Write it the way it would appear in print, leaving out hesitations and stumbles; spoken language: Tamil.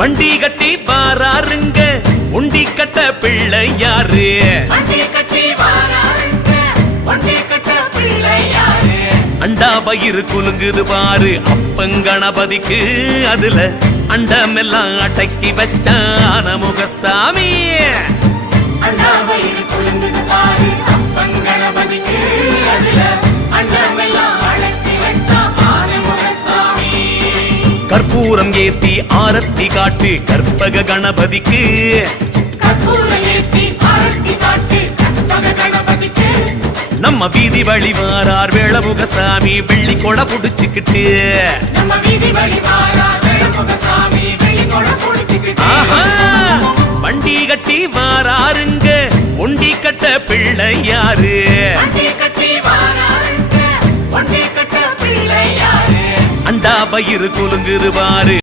வண்டி கட்டி வாராருங்க உண்டி கட்ட பிள்ளை யாரு? அண்டா பயிறு குலுங்குது பாரு அப்பங்கணபதிக்கு, அதுல அண்டமெல்லாம் அடக்கி வச்சான முகசாமி. கற்பூரம் ஏத்தி ஆரத்தி காட்டு கற்பக கணபதிக்கு, நம்ம வீதி வழி வாரார் வேளமுகசாமி வெள்ளி கொடை புடிச்சுக்கிட்டு. வண்டி கட்டி வாராருங்க ஒண்டி கட்ட பிள்ளை யாரு? அண்டா பயிறு குலுங்குது பாரு